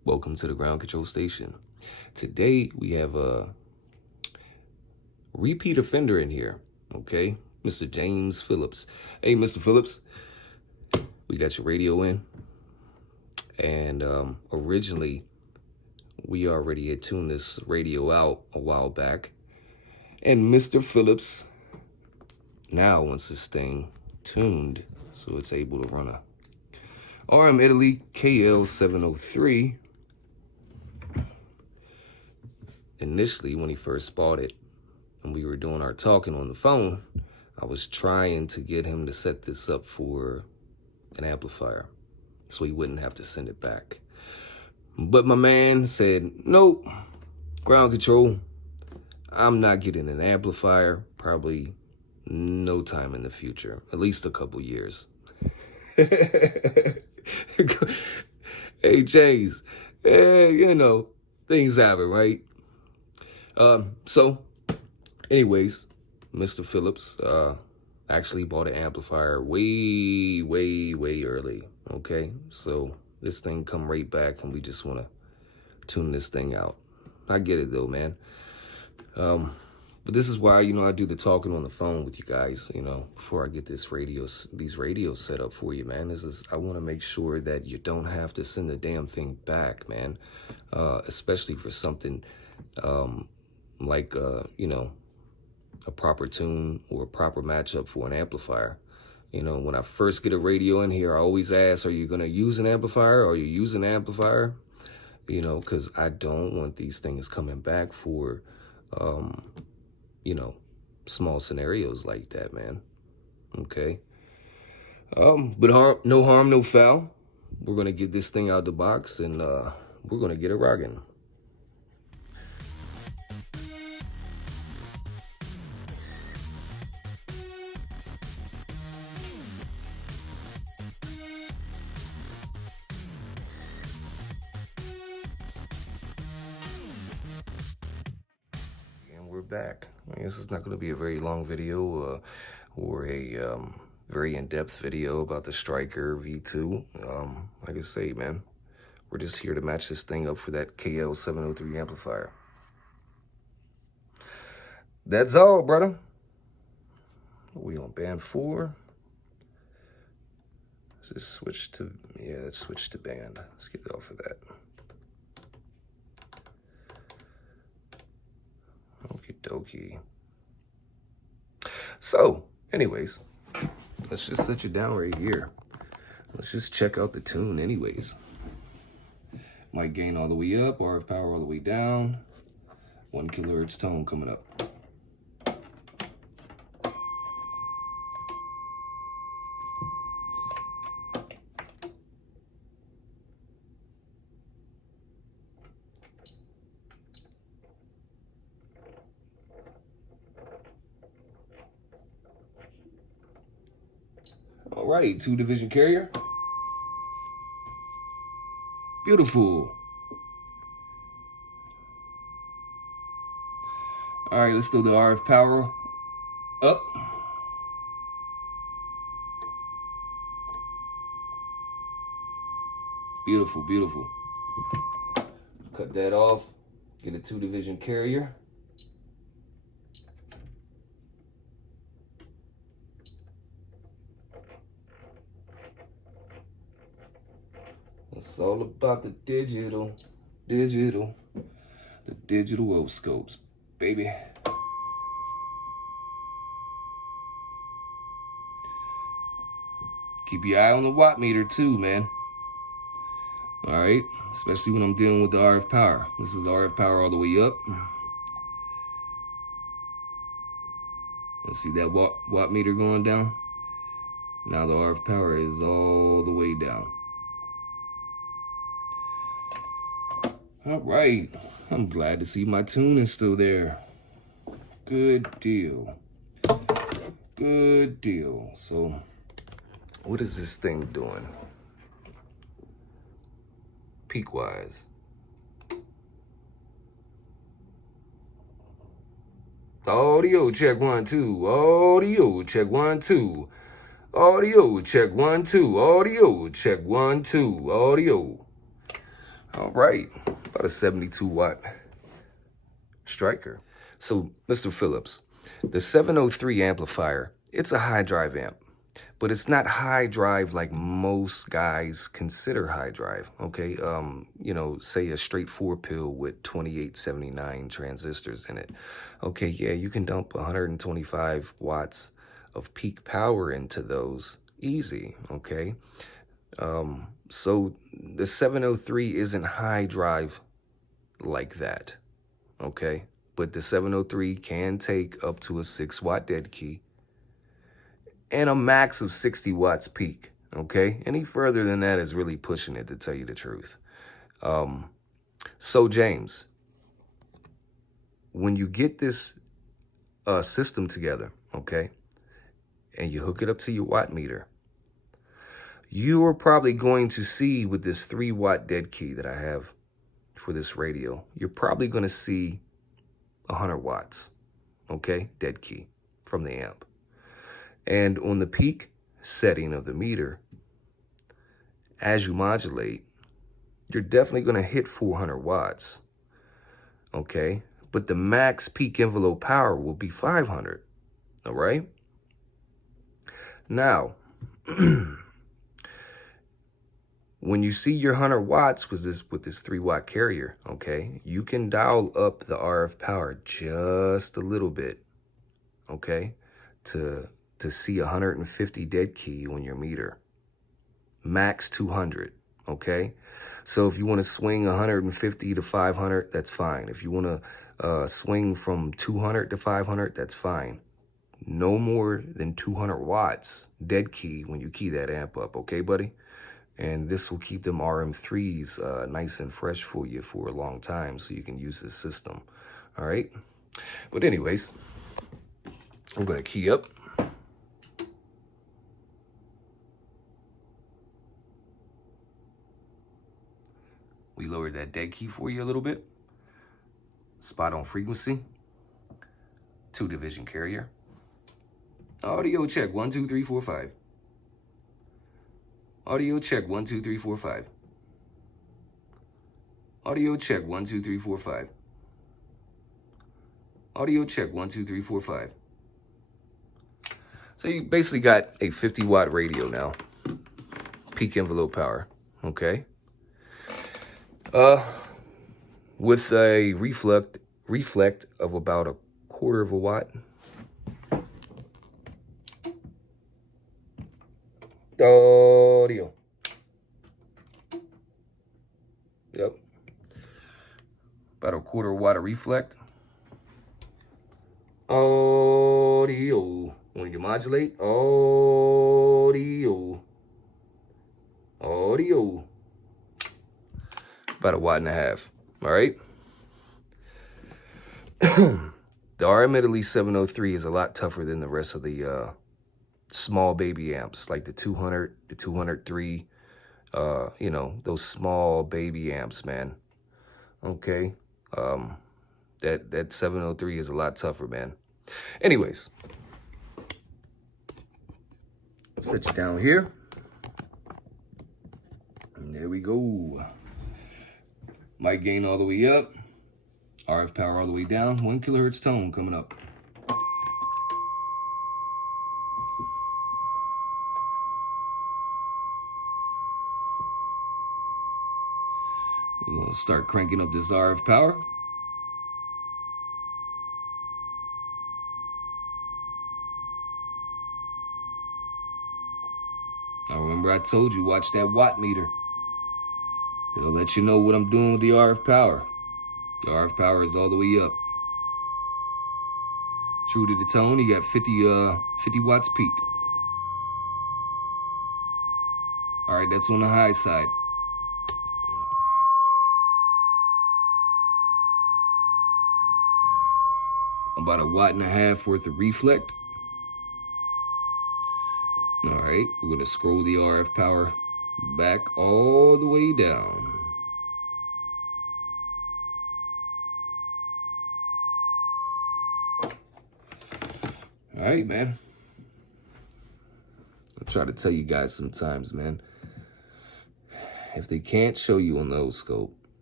Welcome to the ground control station. Today we have a repeat offender in here, okay? Mr. James Phillips. Hey, Mr. Phillips, we got your radio in. And originally, we already had tuned this radio out a while back. And Mr. Phillips now wants this thing tuned so it's able to run a RM Italy KL703. Initially, when he first bought it and we were doing our talking on the phone, I was trying to get him to set this up for an amplifier so he wouldn't have to send it back. But my man said, nope, ground control, I'm not getting an amplifier, probably no time in the future, at least a couple years. Hey, James, you know, things happen, right? So, anyways, Mr. Phillips actually bought an amplifier way early, okay? So this thing come right back and we just want to tune this thing out. I get it though, man. But this is why, you know, I do the talking on the phone with you guys, you know, before I get these radios set up for you, man. I want to make sure that you don't have to send the damn thing back, man. Especially for something like, you know, a proper tune or a proper matchup for an amplifier. You know, when I first get a radio in here, I always ask, are you going to use an amplifier? Are you using an amplifier? You know, because I don't want these things coming back for, you know, small scenarios like that, man. Okay. But no harm, no foul. We're going to get this thing out the box and we're going to get it rocking. We're back. I guess it's not going to be a very long video or a very in-depth video about the Stryker V2. Like I say, man, we're just here to match this thing up for that KL703 amplifier. That's all, brother. We on band 4. Let's just switch to, let's switch to band. Let's get off of that. Okie dokie. So, anyways, let's just set you down right here. Let's just check out the tune anyways. Mic gain all the way up, RF power all the way down. 1 kilohertz tone coming up. All right, 2-division carrier. Beautiful. All right, let's do the RF power up. Beautiful, beautiful. Cut that off. Get a 2-division carrier. It's all about the digital, the digital O-scopes, baby. Keep your eye on the watt meter too, man. All right, especially when I'm dealing with the RF power. This is RF power all the way up. Let's see that watt meter going down. Now the RF power is all the way down. All right, I'm glad to see my tune is still there. Good deal. Good deal. So, what is this thing doing? Peak-wise. Audio check 1 2. Audio check 1 2. Audio check 1 2. Audio check 1 2. Audio. All right, about a 72 watt Stryker. So, Mr. Phillips, the 703 amplifier, it's a high drive amp, but it's not high drive like most guys consider high drive, okay? You know, say a straight 4-pill with 2879 transistors in it. Okay, yeah, you can dump 125 watts of peak power into those easy, okay? So the 703 isn't high drive like that, okay? But the 703 can take up to a 6-watt dead key and a max of 60 watts peak, okay? Any further than that is really pushing it, to tell you the truth. So James, when you get this system together, okay, and you hook it up to your watt meter, you are probably going to see with this 3-watt dead key that I have for this radio, you're probably going to see 100 watts, okay, dead key from the amp. And on the peak setting of the meter, as you modulate, you're definitely going to hit 400 watts, okay? But the max peak envelope power will be 500, all right? Now, when you see your 100 watts with this 3-watt carrier, okay, you can dial up the RF power just a little bit, okay, to see 150 dead key on your meter. Max 200, okay? So if you want to swing 150 to 500, that's fine. If you want to swing from 200 to 500, that's fine. No more than 200 watts dead key when you key that amp up, okay, buddy? And this will keep them RM3s nice and fresh for you for a long time so you can use this system, all right? But anyways, I'm going to key up. We lowered that dead key for you a little bit. Spot on frequency. 2-division carrier. Audio check 1 2 3 4 5. Audio check 1 2 3 4 5. Audio check 1 2 3 4 5. Audio check 1 2 3 4 5. So you basically got a 50-watt radio now. Peak envelope power, okay? With a reflect of about 1/4 of a watt. Audio. Yep. About 1/4 watt of reflect. Audio. When you modulate, audio. Audio. About 1.5 watts, all right? The RM Italy 703 is a lot tougher than the rest of the small baby amps, like the 200, the 203, you know, those small baby amps, man. Okay, that 703 is a lot tougher, man. Anyways, set you down here. And there we go. Mic gain all the way up. RF power all the way down. 1 kilohertz tone coming up. We're going to start cranking up this RF power. Now remember I told you, watch that watt meter. It'll let you know what I'm doing with the RF power. The RF power is all the way up. True to the tone, you got 50 watts peak. All right, that's on the high side. About 1.5 watts worth of reflect. All right, we're gonna scroll the RF power back all the way down. All right, man. I try to tell you guys sometimes, man, if they can't show you on the oscilloscope,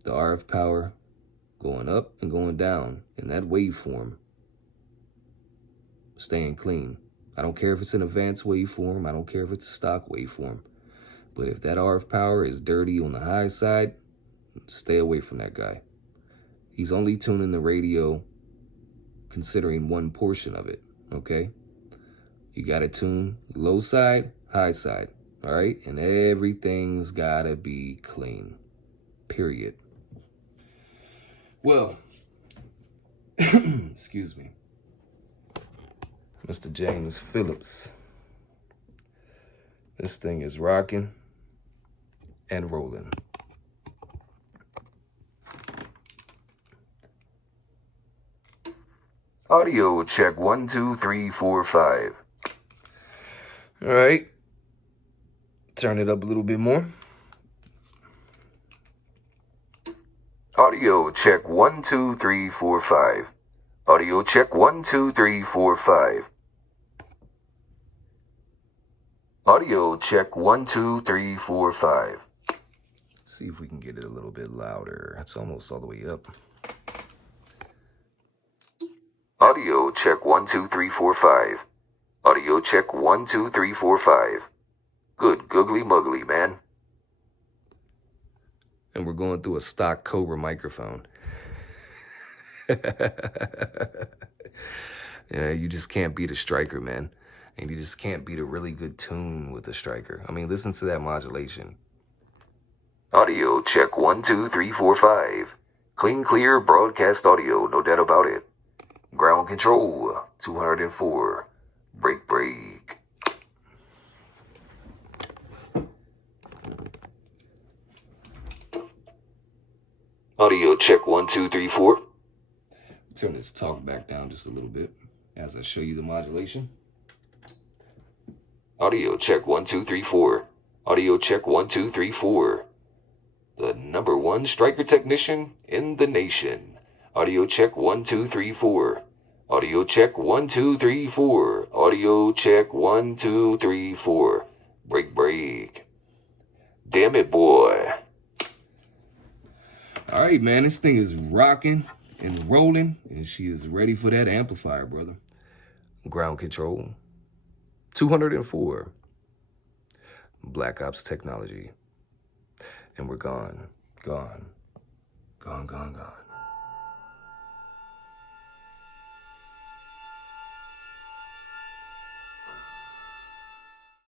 The RF power going up and going down in that waveform, staying clean. I don't care if it's an advanced waveform. I don't care if it's a stock waveform. But if that RF power is dirty on the high side, stay away from that guy. He's only tuning the radio considering one portion of it, okay? You got to tune low side, high side, all right? And everything's got to be clean, period. Well, excuse me, Mr. James Phillips. This thing is rocking and rolling. Audio check 1, 2, 3, 4, 5. All right. Turn it up a little bit more. Audio check 1, 2, 3, 4, 5. Audio check 1, 2, 3, 4, 5. Audio check 1, 2, 3, 4, 5. See if we can get it a little bit louder. It's almost all the way up. Audio check 1, 2, 3, 4, 5. Audio check 1, 2, 3, 4, 5. Good googly muggly, man. And we're going through a stock Cobra microphone. Yeah, you just can't beat a Stryker, man. And you just can't beat a really good tune with a Stryker. I mean, listen to that modulation. Audio check 1, 2, 3, 4, 5. Clean, clear broadcast audio, no doubt about it. Ground control 204. Break. Audio check 1, 2, 3, 4. Turn this talk back down just a little bit as I show you the modulation. Audio check 1, 2, 3, 4. Audio check 1, 2, 3, 4. The #1 Stryker technician in the nation. Audio check 1, 2, 3, 4. Audio check 1, 2, 3, 4. Audio check 1, 2, 3, 4. Break. Damn it, boy. All right, man, this thing is rocking and rolling, and she is ready for that amplifier, brother. Ground control 204. Black Ops technology. And we're gone.